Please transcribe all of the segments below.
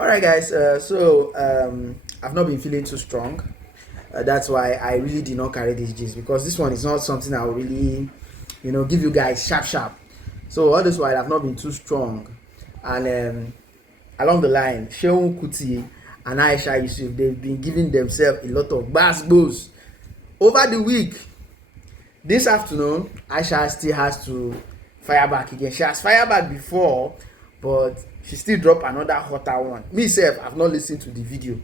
All right, guys. I've not been feeling too strong. That's why I really did not carry this gist because this one is not something I will really, give you guys sharp sharp. So all this while I've not been too strong, and along the line, Seun Kuti and Aisha Yesufu, they've been giving themselves a lot of bass over the week. This afternoon, Aisha still has to fire back again. She has fired back before, but she still drop another hotter one. Me sef, I've not listened to the video,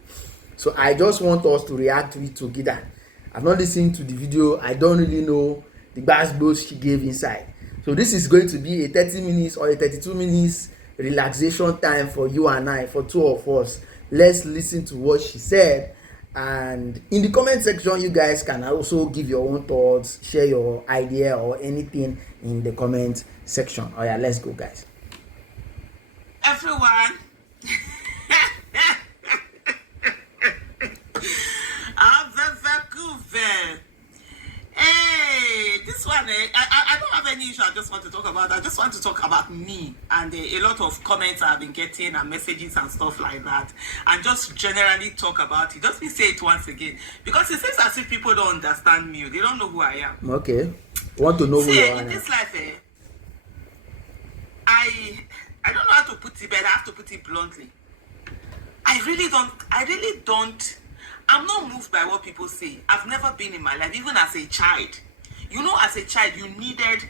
so I just want us to react to it together. I've not listened to the video. I don't really know the gbas she gave inside. So this is going to be a 30 minutes or a 32 minutes relaxation time for you and I, for two of us. Let's listen to what she said, and in the comment section you guys can also give your own thoughts, share your idea or anything in the comment section. Oh yeah, let's go, guys. Everyone, hey, this one, I don't have any issue. I just want to talk about. I just want to talk about me and a lot of comments I've been getting and messages and stuff like that, and just generally talk about it. Just me say it once again because it seems as if people don't understand me. They don't know who I am. Okay, want to know who you are? In this life, I don't know how to put it, but I have to put it bluntly. I really don't. I'm not moved by what people say. I've never been in my life, even as a child. You know, as a child, you needed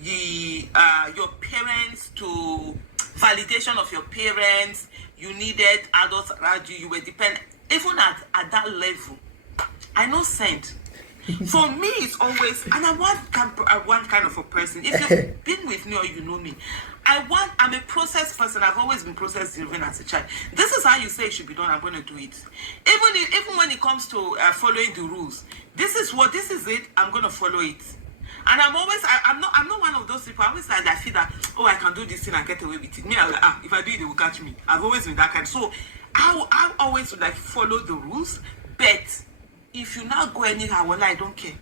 your parents to validation of your parents. You needed adults around you. You were dependent. Even at that level, I know sent. For me, it's always, and I'm one kind of a person. If you've been with me or you know me, I'm a process person. I've always been process driven as a child. This is how you say it should be done. I'm going to do it. Even when it comes to following the rules, this is it. I'm going to follow it. And I'm not one of those people. I always like I feel that, oh, I can do this thing and get away with it. Me, if I do it, they will catch me. I've always been that kind. So I always would like follow the rules, but if you now go anyhow, well, I don't care.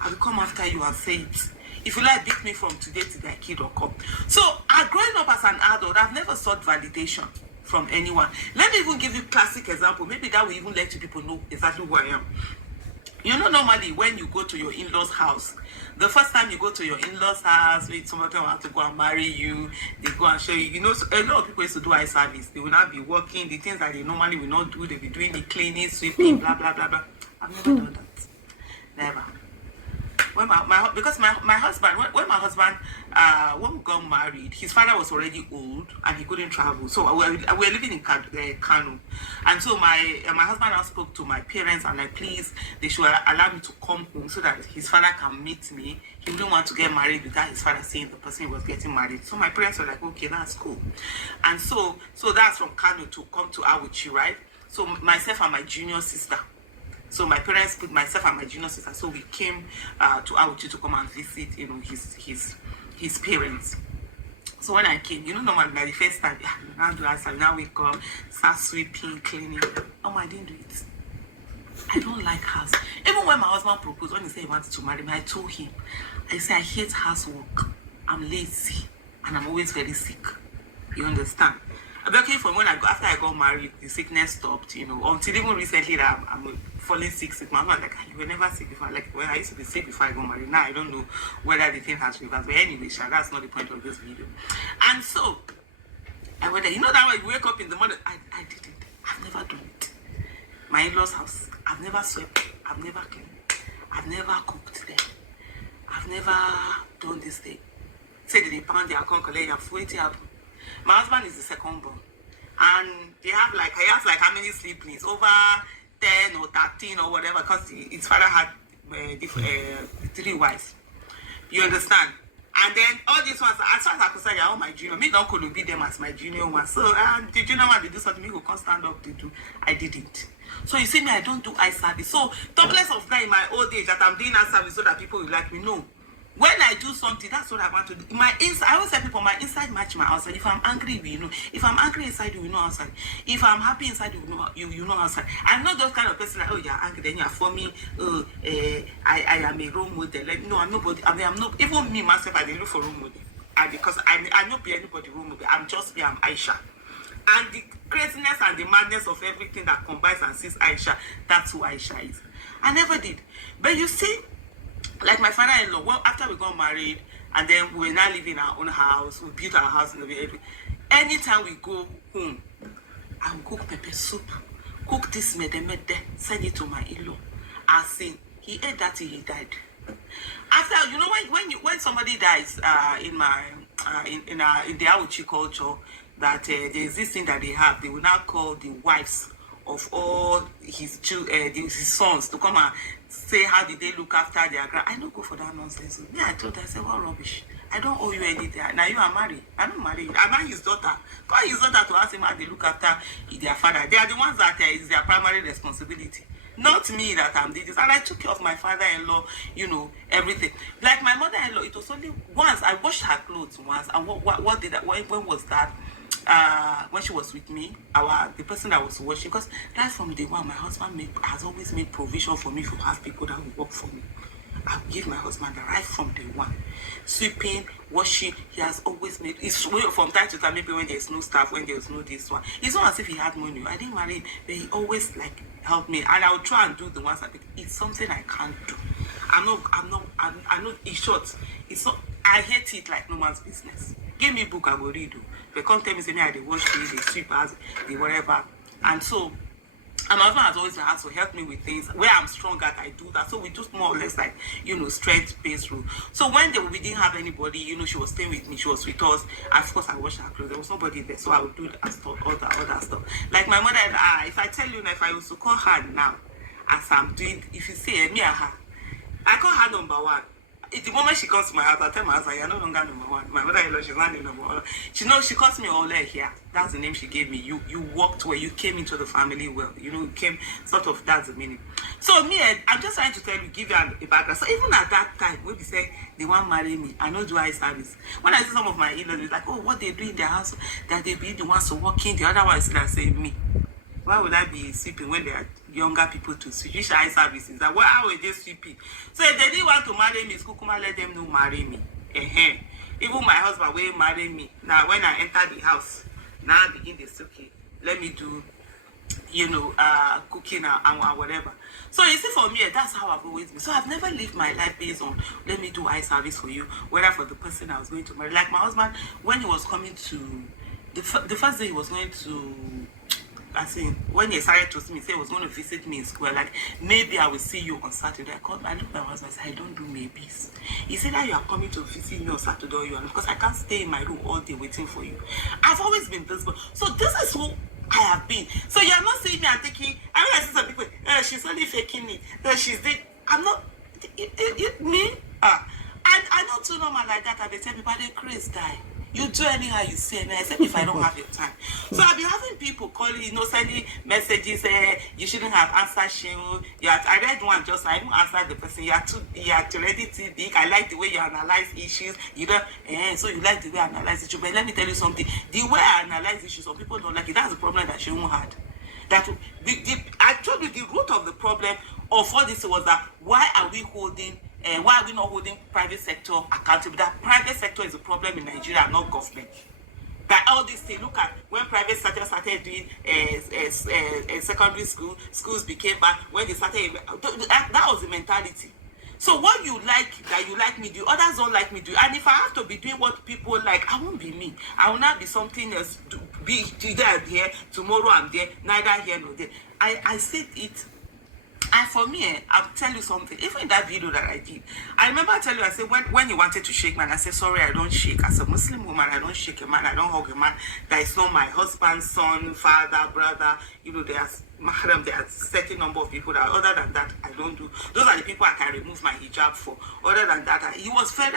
I will come after you and say it. If you like, beat me from today to that kid or come. So, growing up as an adult, I've never sought validation from anyone. Let me even give you a classic example. Maybe that will even let you people know exactly who I am. You know, normally when you go to your in-laws' house, the first time you go to your in-laws' house, with somebody want to go and marry you, they go and show you. You know, so a lot of people used to do eye service. They will not be working. The things that they normally will not do, they'll be doing the cleaning, sweeping, blah, blah, blah, blah. I've never done that. Never. When my husband, when we got married, his father was already old and he couldn't travel. So we were living in Kano. And so my husband now spoke to my parents and like, please, they should allow me to come home so that his father can meet me. He didn't want to get married without his father seeing the person he was getting married. So my parents were like, okay, that's cool. And so that's from Kano to come to Abuja, right? So myself and my junior sister. So my parents put myself and my junior sister. So we came to Abuja to come and visit, his parents. So when I came, normally like the first time, now do I now wake up, start sweeping, cleaning. I didn't do it. I don't like house. Even when my husband proposed, when he said he wanted to marry me, I told him, I said I hate housework. I'm lazy and I'm always very sick. You understand? Luckily from after I got married, the sickness stopped, until even recently that I'm falling sick. My mom like, you were never sick before. Like, well, I used to be sick before I got married. Now I don't know whether the thing has reversed. But anyway, that's not the point of this video. And so, I went there. You know that when you wake up in the morning, I did it. I've never done it. My in-laws' house, I've never swept. I've never cleaned. I've never cooked there. I've never done this thing. Say that they pound their corn, collect your food, my husband is the second born, and he has like how many siblings? Over 10 or 13 or whatever, because his father had 3 wives. You understand? And then all these ones, as far as I could say, all my junior, me don't could be them as my junior one. So the junior one they do something, me go can't stand up to do. I didn't. So you see me, I don't do eye service. So talkless of that in my old age that I'm doing eye service so that people will like me. No. When I do something, that's what I want to do. My inside, I always tell people, my inside match my outside. If I'm angry, you know. If I'm angry inside, you know outside. If I'm happy inside, you know outside. I'm not those kind of person like, oh, you're angry, then you're for me. I am a role model. Like, no, I'm nobody. I mean, I'm not. Even me myself, I didn't look for role model. Because I not be anybody role model. I'm just me. I'm Aisha. And the craziness madness and the madness of everything that combines and sees Aisha, that's who Aisha is. I never did. But you see, like my father-in-law, well, after we got married, and then we were now living in our own house, we built our house in the way. Anytime we go home, I will cook pepper soup, cook this mede, send it to my in-law. I sing. He ate that till he died. After, you know, when somebody dies in the Awuchi culture, that there's this thing that they have, they will now call the wives of all his sons to come and say how did they look after their grand. I don't go for that nonsense. Yeah, I told her, I said, what rubbish. I don't owe you anything. Now you are married. I'm not married. I'm not his daughter. Call his daughter to ask him how they look after their father. They are the ones that is their primary responsibility. Not me that I'm doing this. And I took care of my father-in-law, you know, everything. Like my mother-in-law, it was only once. I washed her clothes once. And what did that? When was that? When she was with me, the person that was washing, because right from day one, my husband has always made provision for me to have people that will work for me. I'll give my husband the right from day one. Sweeping, washing, he has always made. It's from time to time, maybe when there's no staff, when there's no this one. It's not as if he had money. I didn't marry him, but he always like helped me, and I will try and do the ones that it's something I can't do. I'm not. In short, it's not. I hate it like no man's business. Give me book, I will read. But come tell me, say me, I they wash, they sweep, they whatever, and so. And my husband has always had to help me with things where I'm strong at. I do that, so we just more or less like, you know, strength-based rule. So when we didn't have anybody, you know, she was staying with me, she was with us. Of course, I washed her clothes. There was nobody there, so I would do all that stuff. Like my mother, if I tell you now, if I was to call her now, as I'm doing, if you say me or her, I call her number one. The moment she comes to my house, I tell my husband, you're no longer number one. My mother-in-law, she's not the number one. She calls me Ole here. That's the name she gave me. You walked well. You came into the family well. You know, you came, sort of, that's the meaning. So me, I'm just trying to tell you, give you a background. So even at that time, when we say they want to marry me, I know do eye service. When I see some of my in-laws, it's like, oh, what they do in their house, that they be the ones to walk in, the other ones that say me. Why would I be sweeping when there are younger people to sweep? Which eye services? That how were they sweeping? So if they didn't want to marry me, Kukuma let them know marry me. Even my husband will marry me. Now when I enter the house, now I begin to say, okay, let me do, you know, cooking and whatever. So you see, for me, that's how I've always been. So I've never lived my life based on let me do eye service for you, whether for the person I was going to marry. Like my husband, when he was coming to the first day he was going to. I think when he started to see me, say he was going to visit me in school, like maybe I will see you on Saturday. I looked at my husband and said, I don't do maybes. He said that you are coming to visit me on Saturday, or you are, because I can't stay in my room all day waiting for you. I've always been this, so this is who I have been. So you are not seeing me and thinking, I mean, I see some people, she's only faking it. She's dead. I'm not, me. I don't do normal like that. And they tell people, they crazy die. You do anyhow you say, and except if I don't have your time. So I've been having people calling, you know, sending messages, you shouldn't have answered Shehu. I read one just, I even answered the person, you are already too big. I like the way you analyze issues. You don't, so you like the way I analyze issues. But let me tell you something. The way I analyze issues, some people don't like it. That's the problem that Shehu had. That I told you the root of the problem of all this was that why are we not holding private sector accountable? That private sector is a problem in Nigeria, not government. That all these things, look at when private sector started doing secondary schools became bad. When they started, that was the mentality. So what you like, that you like me do, others don't like me do. And if I have to be doing what people like, I won't be me. I will not be something else. Be today I'm here, tomorrow I'm there, neither here nor there. I said it. And for me, I'll tell you something. Even in that video that I did, I remember I tell you, I said, when you wanted to shake man, I said, sorry, I don't shake. As a Muslim woman, I don't shake a man. I don't hug a man. That is not my husband, son, father, brother. You know, there's mahram, there are a certain number of people that, other than that, I don't do. Those are the people I can remove my hijab for. Other than that, he was very,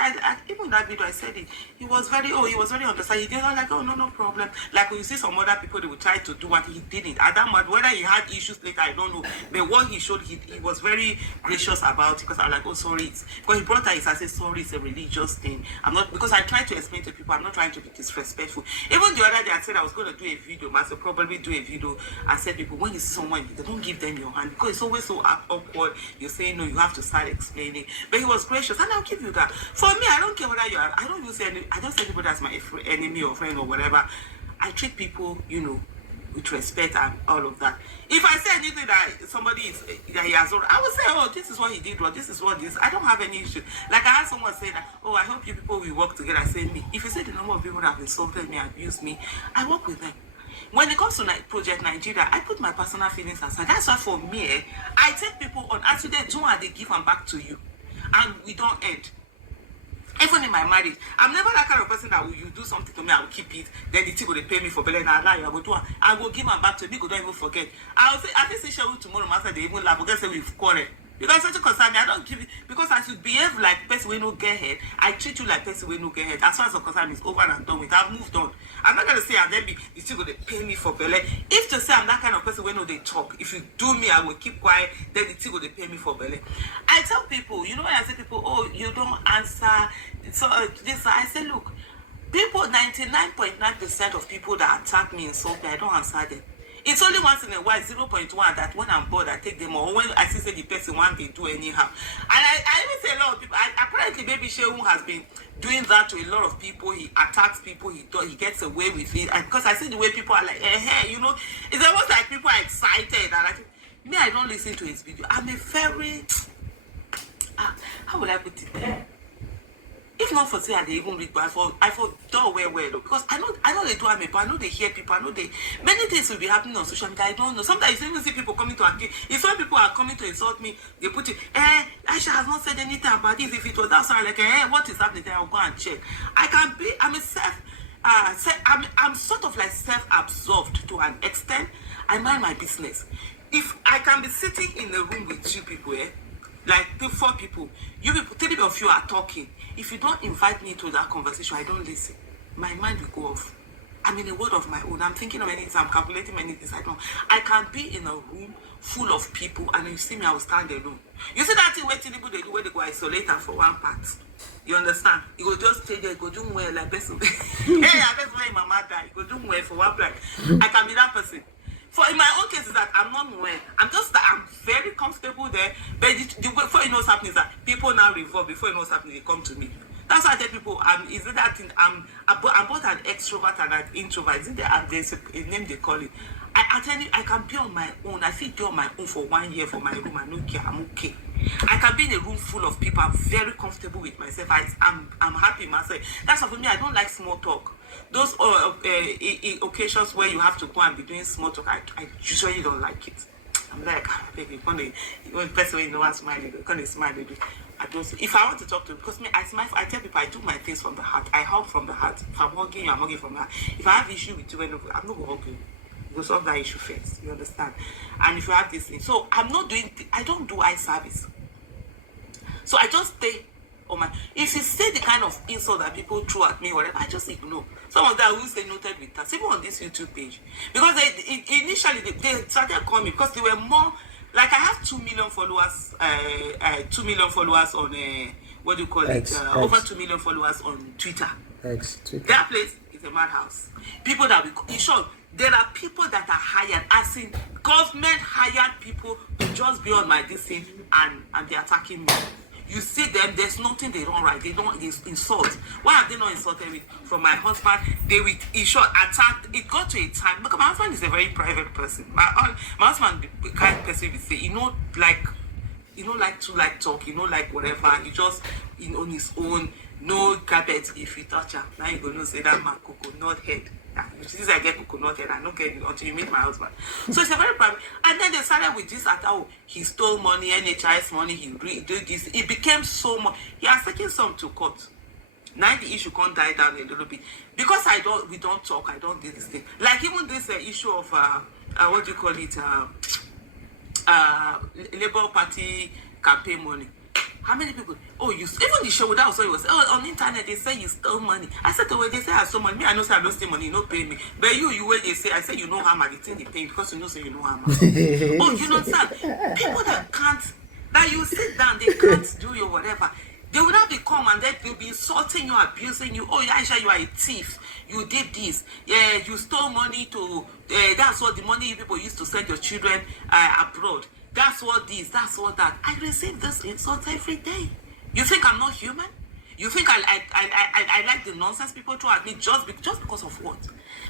even in that video, I said it. He was very understanding. He did not like, oh, no problem. Like when you see some other people, they would try to do what he didn't. At that moment, whether he had issues later, I don't know. But what he showed, he was very gracious about it, because I was like, oh, sorry. Because he brought her, I said, sorry, it's a religious thing. I'm not, because I tried to explain to people, I'm not trying to be disrespectful. Even the other day, I said I was going to do a video, I said, probably do a video. I said, people, when you see someone, they don't give them your hand, because it's always so awkward. You say no, you have to start explaining. But he was gracious, and I'll give you that. For me, I don't care whether you are, I don't see anybody as my enemy or friend or whatever. I treat people, you know, with respect and all of that. If I say anything that somebody is that he has, I will say, oh, this is what he did, or this is what this. I don't have any issue. Like I had someone say that, oh, I hope you people will work together. I say me. If you say the number of people that have insulted me, abused me, I work with them. When it comes to Project Nigeria, I put my personal feelings aside. That's why for me, I take people on as they do and they give them back to you, and we don't end. Even in my marriage, I'm never that kind of person that will you do something to me, I will keep it. Then the thing will pay me for belly and I will do. I will give them back to me. Go don't even forget. I will say I think say tomorrow, master they even laugh because say we've quarreled. Because such a concern me, I don't give it because I should behave like person we no get head. I treat you like person we no get head. As far as the concern is over and done with, I've moved on. I'm not gonna say and then be the still gonna pay me for belly. If to say I'm that kind of person we know they talk. If you do me, I will keep quiet, then the still gonna pay me for belly. I tell people, you know when I say people, oh, you don't answer. So this I say, look, people 99.9% of people that attack me insult me, I don't answer them. It's only once in a while, 0.1, that when I'm bored, I take them, or when I see the person one they do anyhow. And I even say a lot of people, apparently Baby Seun has been doing that to a lot of people. He attacks people, he gets away with it. And because I see the way people are like, you know, it's almost like people are excited. And I think, me, I don't listen to his video. I'm a very, how would I put it? If not for say I they even read, but I for do well, because I know they do me, but I know they hear people, I know they many things will be happening on social media. I don't know. Sometimes you even see people coming to accuse. If some people are coming to insult me, they put it, Aisha has not said anything about this. If it was that sorry, like, what is happening there? I'll go and check. I'm sort of like self-absorbed to an extent. I mind my business. If I can be sitting in a room with two people, like 4 people, you people, 3 of you are talking. If you don't invite me to that conversation, I don't listen. My mind will go off. I'm in a world of my own. I'm thinking of many things. I'm calculating many things. I can be in a room full of people, and you see me, I will stand alone. You see that thing where people they do where they go isolate them for one part. You understand? You go just stay there, go do well like person. Hey, I bet when my mama die, you go do well for one part. I can be that person. For in my own case is that I'm not well. I'm very comfortable there. But before you know what's happening is that people now revolve. Before you know what's happening, they come to me. That's why I tell people, is it that thing? I'm both an extrovert and an introvert. Is it that there's a name they call it? I tell you, I can be on my own. I feel be on my own for 1 year for my room. I don't care. I'm okay. I can be in a room full of people. I'm very comfortable with myself. I'm happy myself. That's why for me, I don't like small talk. Those occasions where you have to go and be doing small talk, I usually don't like it. I'm like, baby, when the person you know I smile, you can smile. If I want to talk to, because me, I smile. I tell people I do my things from the heart. I hug from the heart. If I'm hugging you, I'm hugging from the heart. If I have issue with you, I'm not going to hug you. We'll solve that issue first. You understand? And if you have this thing, so I don't do eye service. So I just stay on my. If you say the kind of insult that people throw at me, whatever, I just ignore. Some of them will stay noted with us, even on this YouTube page, because initially they started calling me because they were more. Like I have 2 million followers, 2 million followers on what do you call X, it? Over 2 million followers on Twitter. Twitter. That place is a madhouse. People that in short, there are people that are hired, as in government hired people to just be on my this thing and they're attacking me. You see them, there's nothing they don't write. They insult. Why have they not insulted me? From my husband, they will in short attack. It got to a time because my husband is a very private person. My husband, the kind of person we say, like talk, like whatever. He just on his own, no carpet. If you touch him, now you gonna say that man coconut head. Since I get coconut head, I don't get it until you meet my husband. So it's a very private. And then they started with this he stole money, NHIS money, he did this. It became so much. He has taken some to court. Now the issue can't die down a little bit. Because we don't talk, I don't do this thing. Like even this issue of what do you call it? Labour Party campaign money. How many people? Oh, even the show that also was on the internet. They say you stole money. I said, they say I stole money. Me, I know say I don't steal money. You don't pay me. But you where they say, I say you know how much. It's in the pay because you know say you know how much. Oh, you know understand? People that can't, that you sit down, they can't do your whatever. They will not be come and then they'll be insulting you, abusing you. Oh, Aisha, you are a thief. You did this. Yeah, you stole money to. That's what the money people used to send your children abroad. That's what this, that's what that. I receive this insult every day. You think I'm not human? You think I like the nonsense people throw at me just because of what?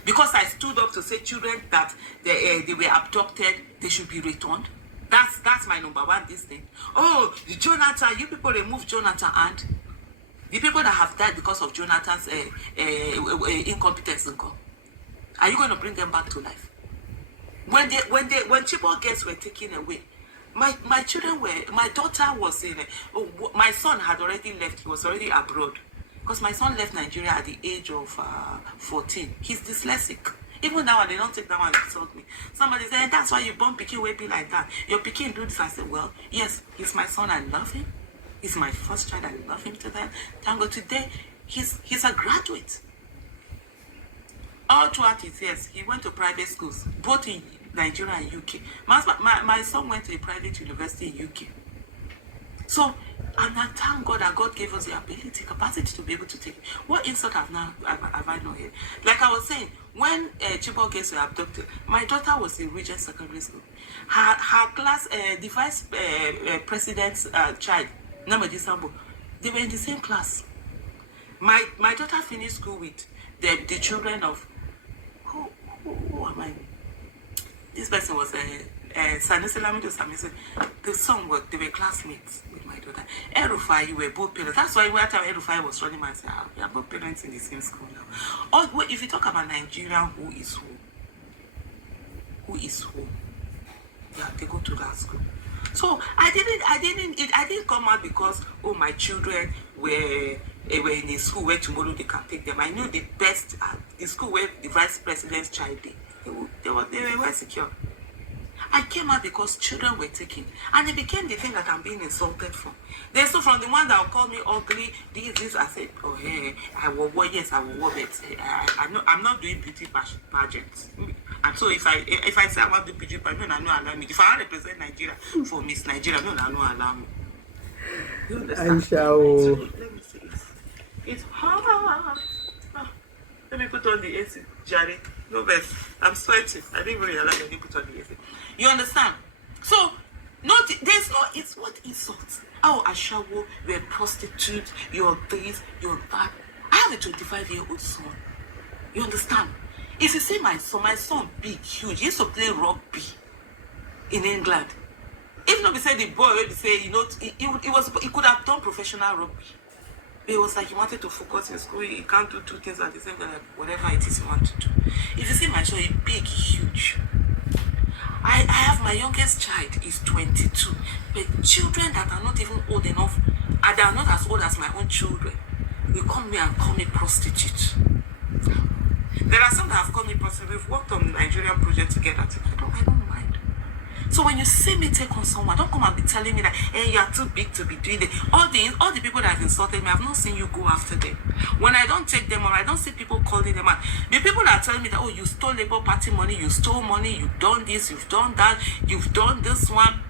Because I stood up to say children that they were abducted, they should be returned. That's my number one this thing. Oh, Jonathan, you people remove Jonathan, and the people that have died because of Jonathan's incompetence, are you going to bring them back to life? When Chibok girls were taken away, my children were, my daughter was in, my son had already left, he was already abroad. Because my son left Nigeria at the age of 14. He's dyslexic. Even now, they don't take that one and insult me. Somebody said, that's why you born Pikin will be like that. Your Pikin do this. I said, well, yes, he's my son, I love him. He's my first child, I love him to death. Thank God today, he's a graduate. All throughout his years, he went to private schools, both in Nigeria and UK. My son went to a private university in UK. So, and I thank God that God gave us the ability, capacity to be able to take it. What insult have I not here? Like I was saying, when Chibok girls were abducted, my daughter was in Regent Secondary School. Her class, the vice president's child, Namadi Sambo, they were in the same class. My daughter finished school with the children of who am I? This person was Sanusi Lamido Samisi. The son was, they were classmates with my daughter. Erufai, you were both parents. That's why one time Erufai was running my house. We are both parents in the same school now. Or if you talk about Nigeria, who is who? Who is who? Yeah, they go to that school. So I didn't come out because my children were in a school where tomorrow they can take them. I knew the best the school where the vice president's child they were well secure. I came out because children were taken, and it became the thing that I'm being insulted for. There's so from the one that will call me ugly, this. I said, oh hey, I will wear, yes, I will wear it. I'm not doing beauty pageants. And so if I say I want to do beauty pageant, no, allow me. If I want to represent Nigeria for Miss Nigeria, no, allow me. You understand? Aisha, let me see it. It's hot. Let me put on the AC, Jerry. No best. I'm sweating. I didn't realize I didn't put on the AC. You understand? So, it's what insults. Oh, Ashawo, you're a prostitute, you're this, you're that. I have a 25-year-old son. You understand? If you see my son big, huge, he used to play rugby in England. If not, we say the boy already say, he could have done professional rugby. But it was like he wanted to focus in school. He can't do two things at the same time, like whatever it is you want to do. If you see my child, he's big, huge. I have my youngest child is 22. But children that are not even old enough, and they are not as old as my own children, will come here and call me prostitute. There are some that have called me prostitute. We've worked on the Nigerian project together. I don't mind. So when you see me take on someone, don't come and be telling me that, hey, you are too big to be doing it. All the people that have insulted me, I've not seen you go after them. When I don't take them on, I don't see people calling them out. The people that are telling me that, oh, you stole Labour Party money, you stole money, you've done this, you've done that, you've done this one.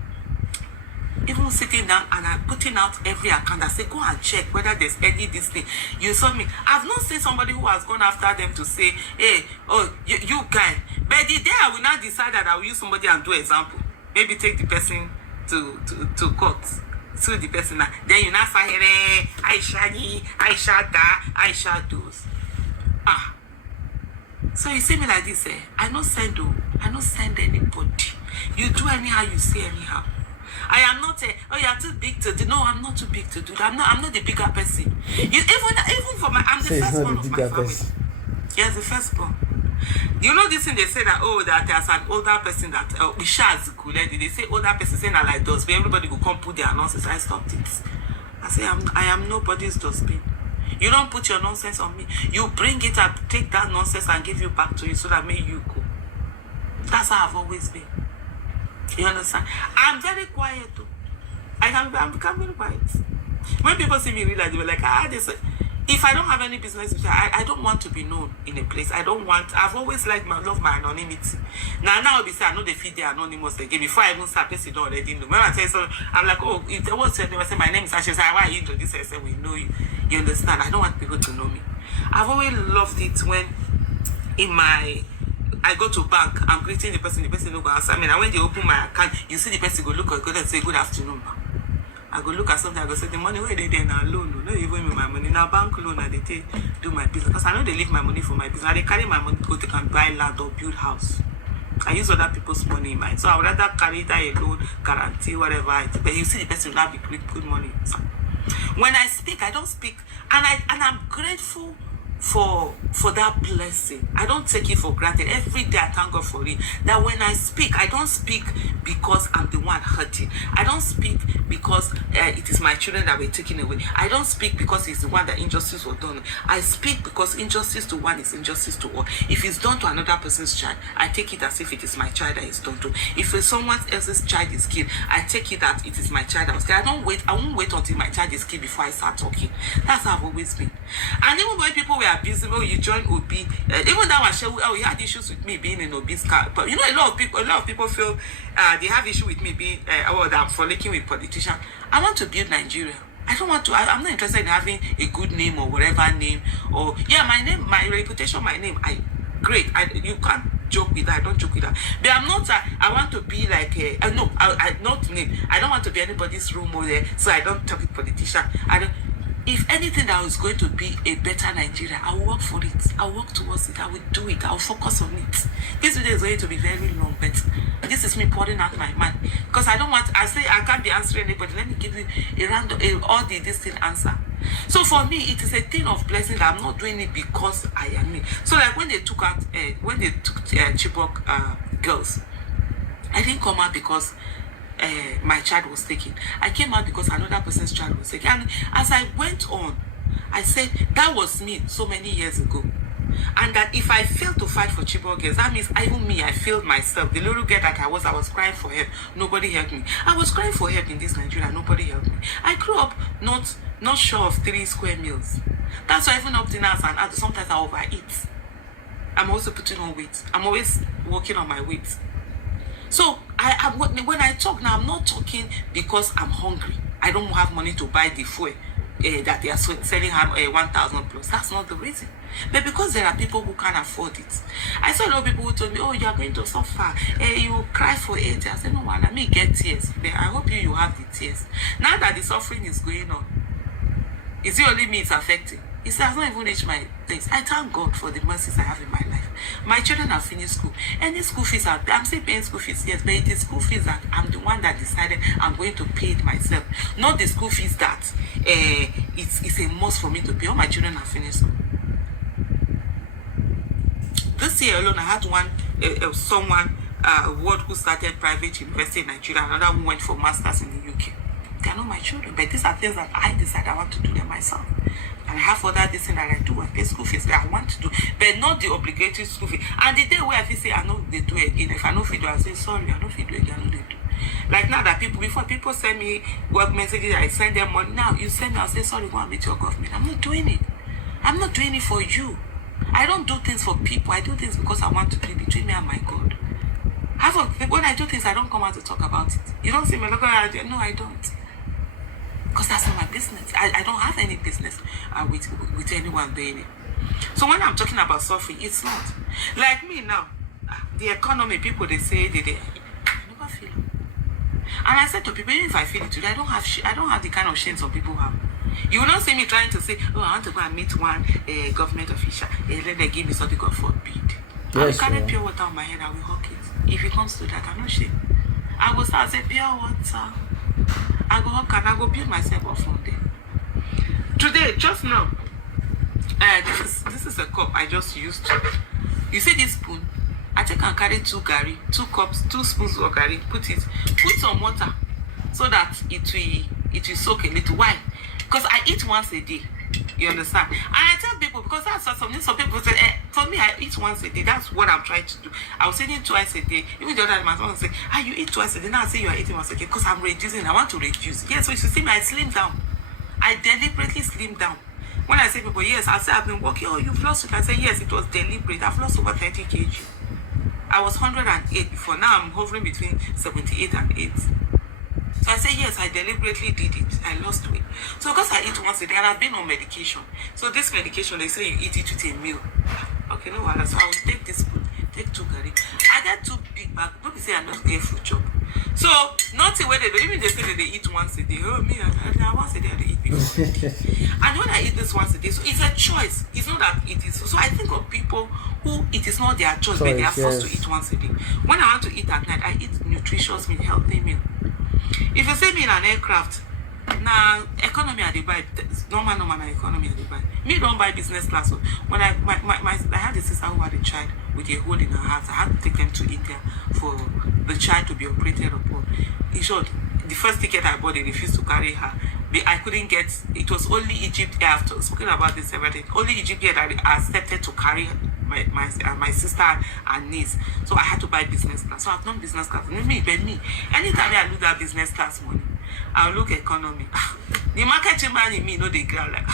Even sitting down and I'm putting out every account, I say, go and check whether there's any this thing. You saw me. I've not seen somebody who has gone after them to say, hey, oh, you guy. But the day I will not decide that I will use somebody and do example. Maybe take the person to court. Sue the person now. Then you now say, hey, Aisha da, Aisha does. So you see me like this, I not send anybody. You do anyhow, you say anyhow. I am not you're too big to do. No, I'm not too big to do that. I'm not the bigger person. Even for I'm the first one of my family. Yes, the first born. You know this thing they say that that there's an older person that they say older person saying that like dustbin, everybody will come put their nonsense. I stopped it. I say I am nobody's dustbin. You don't put your nonsense on me. You bring it up, take that nonsense and give you back to you so that may you go. That's how I've always been. You understand? I'm very quiet too. I'm becoming quiet. When people see me realize, they were like, they say, if I don't have any business with you, I don't want to be known in a place. I've always liked love my anonymity. Now be say I know they feed the anonymous again. Before I even start, person don't already know. When I tell you so, I'm like, oh, if there was something, I say my name is Aisha. Why are you introduce yourself? I say we know you. You understand? I don't want people to know me. I've always loved it when I go to bank, I'm greeting the person no go answer me. And when they open my account, you see the person go look at good and say good afternoon. I go look at something, I go say, the money where they there now loan, no even me my money, now bank loan, and they take, do my business. Because I know they leave my money for my business. They carry my money, go take and buy land or build house. I use other people's money in mine. So I would rather carry that a loan, guarantee, whatever. But you see the person will not be good money. So when I speak, I don't speak, and I'm grateful for that blessing. I don't take it for granted. Every day I thank God for it. That when I speak, I don't speak because I'm the one hurting. I don't speak because it is my children that were taken away. I don't speak because it's the one that injustice was done. I speak because injustice to one is injustice to all. If it's done to another person's child, I take it as if it is my child that is done to. If someone else's child is killed, I take it that it is my child that was killed. I won't wait until my child is killed before I start talking. That's how I've always been. And even when people were abusing, oh, you join Obi, even that one, oh, he had issues with me being in Obi's car. But you know, a lot of people feel they have issue with me being that I'm frolicking with politicians. I want to build Nigeria. I don't want to. I'm not interested in having a good name or whatever name. Or yeah, my name, my reputation, my name. Great. You can't joke with that. I don't joke with that. But I'm not. I want to be like no. I not name. I don't want to be anybody's role model. So I don't talk with politicians. I don't. If anything that was going to be a better Nigeria, I will work for it. I'll work towards it. I will do it. I'll focus on it. This video is going to be very long, but this is me pouring out my mind. Because I don't want, I say I can't be answering anybody. Let me give you a random, all the distinct answer. So for me, it is a thing of blessing that I'm not doing it because I am me. So like when they took Chibok girls, I didn't come out because my child was taken. I came out because another person's child was taken. And as I went on, I said that was me so many years ago. And that if I failed to fight for Chibok girls, that means even me, I failed myself. The little girl that I was crying for help. Nobody helped me. I was crying for help in this Nigeria. Nobody helped me. I grew up not sure of 3 square meals. That's why even up to now, and sometimes I overeat. I'm also putting on weight. I'm always working on my weight. So when I talk now, I'm not talking because I'm hungry. I don't have money to buy the fuel that they are selling 1,000 plus. That's not the reason. But because there are people who can't afford it. I saw a lot of people who told me, oh, you are going to suffer. You will cry for it. I said, no, man, let me get tears. But I hope you have the tears. Now that the suffering is going on, is it only me it's affecting? It has not even reached my place. I thank God for the mercies I have in my life. My children have finished school. Any school fees, I'm still paying school fees, yes, but it is school fees that I'm the one that decided I'm going to pay it myself. Not the school fees that it's a must for me to pay. All my children have finished school. This year alone, I had someone who started private university in Nigeria. Another one went for masters in the UK. They are not my children, but these are things that I decide I want to do them myself. And I have other things that I do. I pay school fees that I want to do, but not the obligatory school fee. And the day where I feel say I know they do again, if I know if do, I say sorry, I know if do again, I know they do. Like now that before people send me work messages, I send them money. Now you send me, I'll say sorry, go and meet your government. I'm not doing it. I'm not doing it for you. I don't do things for people. I do things because I want to do it between me and my God. When I do things, I don't come out to talk about it. You don't see me look at it. No, I don't. Because that's not my business. I don't have any business with anyone doing it. So when I'm talking about suffering, it's not. Like me now, the economy, people, they say, I never feel it. And I said to people, even if I feel it today, I don't have the kind of shame some people have. You will not see me trying to say, oh, I want to go and meet one government official. Then they give me something, God forbid. I will carry pure water on my head, I will hawk it. If it comes to that, I'm not ashamed. I will start saying, pure water. I go hawk and I go build myself up from there. Today, just now, this is a cup I just used. You see this spoon? I take and carry 2 gari, 2 cups, 2 spoons of gari, put some water so that it will soak a little. Why? Because I eat once a day. You understand? And I tell people, because that's something some people say, for me, I eat once a day. That's what I'm trying to do. I was eating twice a day. Even the other time, my husband say, you eat twice a day. Now I say you are eating once a day because I'm reducing. I want to reduce. Yes, so you see me, I slim down. I deliberately slim down. When I say people, yes, I say I've been working. Oh, you've lost it. I say, yes, it was deliberate. I've lost over 30 kg. I was 108 before. Now I'm hovering between 78 and 8. So I say, yes, I deliberately did it. I lost weight. So because I eat once a day, and I've been on medication. So this medication, they say you eat it with a meal. Okay, no wonder. So I will take this spoon, take 2 gari. I get 2 big bags. Don't be say I'm not get food job. So nothing where they do, even they say that they eat once a day. Oh me, I once a day I eat before. And when I eat this once a day, so it's a choice. It's not that it is. So I think of people who it is not their choice, but they are forced to eat once a day. When I want to eat at night, I eat nutritious meal, healthy meal. If you say me in an aircraft, now economy I dey buy, normal na economy I dey buy. Me don't buy business class. So when I had a sister who had a child with a hole in her heart, I had to take them to India for the child to be operated upon. In short, the first ticket I bought, they refused to carry her. I couldn't get. It was only Egypt Air. After speaking about this, everything. Only Egypt Air that accepted to carry my sister and niece. So I had to buy business class. So I've done business class. Me. Anytime I look that business class money, I'll look economy. The marketing man in me, no, they go like,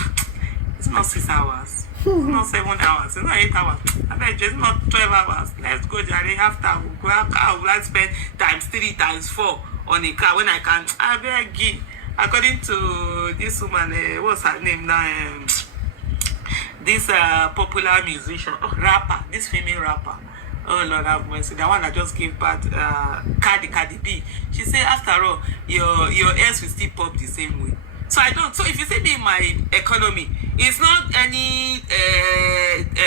it's not 6 hours. It's not 7 hours. It's not 8 hours. I bet it's not 12 hours. Let's go, Jerry. After we go out, I will spend times 3 times 4 on a car when I can. I beg. According to this woman, what's her name now? This popular musician, rapper, this female rapper. Oh Lord have mercy, the one that just gave birth, Cardi B. She said, after all, your ears will still pop the same way. So I don't. So if you say me my economy, it's not any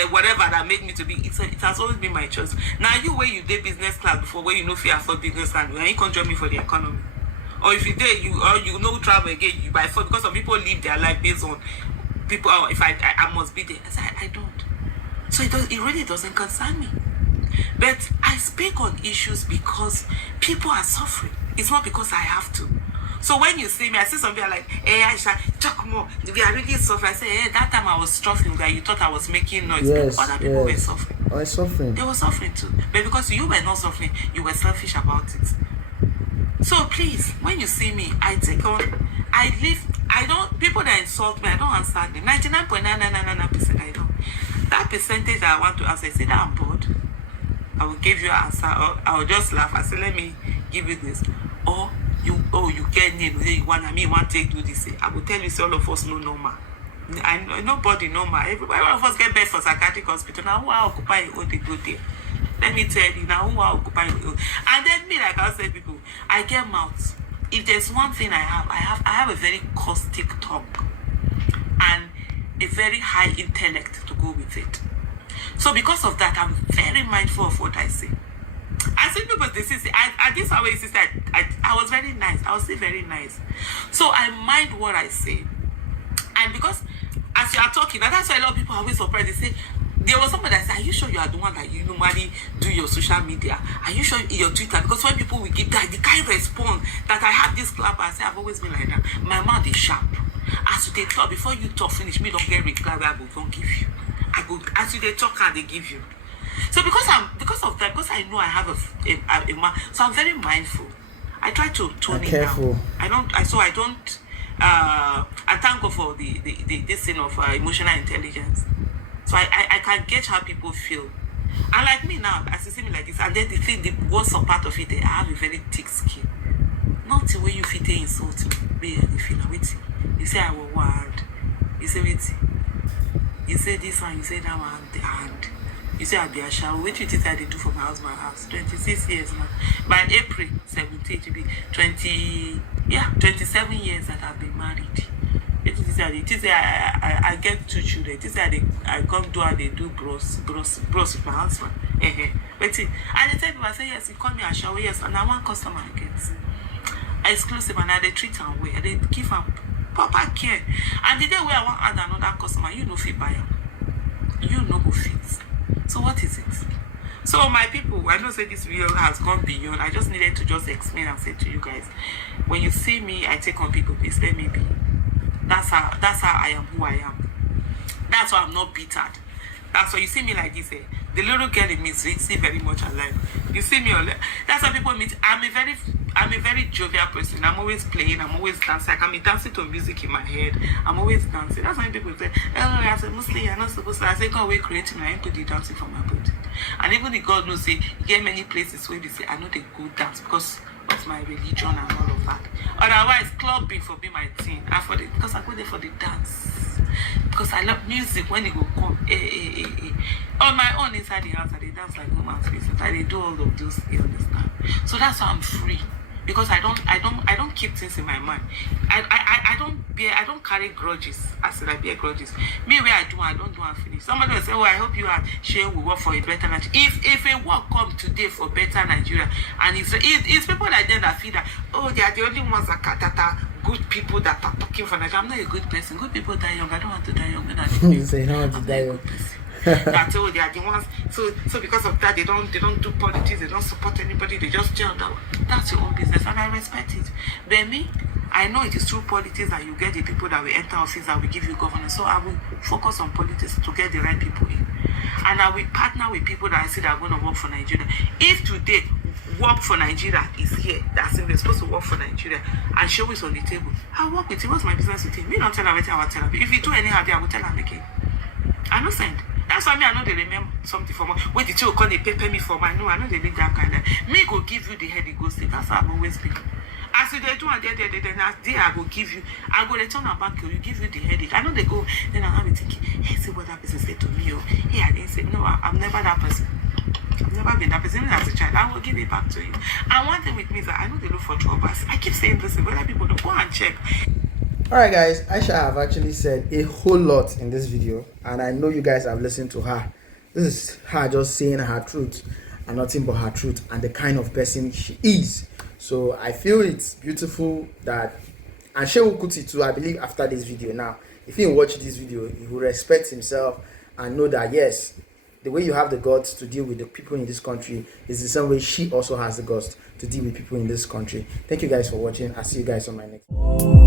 whatever that made me to be. It has always been my choice. Now you where you did business class before, where you know if you afford business class, and you can't join me for the economy. Or if you did, you know travel again, you buy food because some people live their life based on people. Oh, if I must be there. I don't. So it really doesn't concern me. But I speak on issues because people are suffering. It's not because I have to. So when you see me, I see some people like, hey Aisha, talk more. We are really suffering. I say, hey, that time I was suffering that you thought I was making noise. Yes, Other people were suffering. I suffering. They were suffering too. But because you were not suffering, you were selfish about it. So please, when you see me, I take on, I live, I don't, people that insult me, I don't answer them. 99.9999% I don't. That percentage that I want to answer, I say that I'm bored. I will give you an answer, or I will just laugh. I say, let me give you this. Or you get name, you want to take do this. I will tell you, so all of us know normal. Nobody normal. Every one of us get bed for psychiatric hospital. Now who are occupy all the good day? Let me tell you now who are occupying. And then me, like I said, people, I get mouth. If there's one thing I have a very caustic tongue and a very high intellect to go with it. So because of that, I'm very mindful of what I say. I see people they say this always is that I was very nice. I was still very nice. So I mind what I say. And because as you are talking, and that's why a lot of people are always surprised. They say, there was somebody that said, are you sure you are the one that you normally do your social media? Are you sure your Twitter? Because when people will give that, the kind of response that I have this clap, I say, I've always been like that. My mouth is sharp. As you talk, before you talk finish, me don't get reply where I go, don't give you. I go, as you talk, and they give you. So because I know I have a mouth, so I'm very mindful. I try to tone it down. I thank God for this thing of emotional intelligence. So I can get how people feel. And like me now, as you see me like this, and then the worst part of it, I have a very thick skin. Not the way you fit insult me, you say I was wild. You say wait. You say this one, you say that one, and you say I'll be a shower. What you think I do for my house? 26 years now. By April 17, it will be 27 years that I've been married. It is I get 2 children. It is I come do and they do bros with my husband. But and they tell people, I say yes, you call me a shower, yes, and I want customer gets exclusive, and they treat them well, they give them proper care. And the day where I want add another customer, you know fit buy them. You know go fit. So what is it? So my people, I know say this video has gone beyond. I just needed to just explain and say to you guys, when you see me, I take on people, please let me be. That's how I am who I am. That's why I'm not bittered. That's why you see me like this. The little girl in me is still very much alive. You see me, that's why people meet. I'm a very jovial person. I'm always playing. I'm always dancing. I can be dancing to music in my head. I'm always dancing. That's why people say, oh, as a Muslim, you're not supposed to. I say, God, we're creating. I ain't put the dancing for my body. And even the God knows, say, you get many places where they say, I know they go dance because of my religion and all of that. Otherwise, clubbing for be my thing. Because I go there for the dance. Because I love music when it go come. On my own inside the house, I dance like woman's faces. I do all of those, you understand? So that's why I'm free. because I don't keep things in my mind. I don't carry grudges. I said I bear grudges. Me where I don't do and finish. Somebody will say, oh, I hope you and Shane will work for a better Nigeria. If a work come today for better Nigeria, and it's people like them that feel that, oh, they are the only ones that are good people that are talking for Nigeria. I'm not a good person. Good people die young. I don't want to die young. You say you don't want to die young. That's all. They are the ones. So because of that, they don't do politics. They don't support anybody. They just tell that that's your own business, and I respect it. But me, I know it is through politics that you get the people that will enter office that will give you governance. So I will focus on politics to get the right people in, and I will partner with people that I see that are going to work for Nigeria. If today work for Nigeria is here, that's they're supposed to work for Nigeria, and show is on the table, I'll work with him. What's my business with him? Me don't tell him everything I will tell him. If you do anyhow, I will tell him again. I know send. That's why me, I know they remember something for me. When the two come, they pay me for my. No, I know they make that kind of. Me go give you the head, it goes. That's how I've always been. As you they do and then I go give you. I go return her back to you, give you the headache. I know they go. Then I'm be thinking, hey, see what that person said to me. Oh, hey, I didn't say no. I'm never that person. I've never been that person. Even as a child, I will give it back to you. And one thing with me is that I know they look for trouble. I keep saying this, whether people don't go and check. Alright guys, Aisha have actually said a whole lot in this video, and I know you guys have listened to her. This is her just saying her truth and nothing but her truth and the kind of person she is. So I feel it's beautiful that, and Seun Kuti too, I believe after this video now, if you watch this video, he will respect himself and know that yes, the way you have the guts to deal with the people in this country is the same way she also has the guts to deal with people in this country. Thank you guys for watching. I'll see you guys on my next video.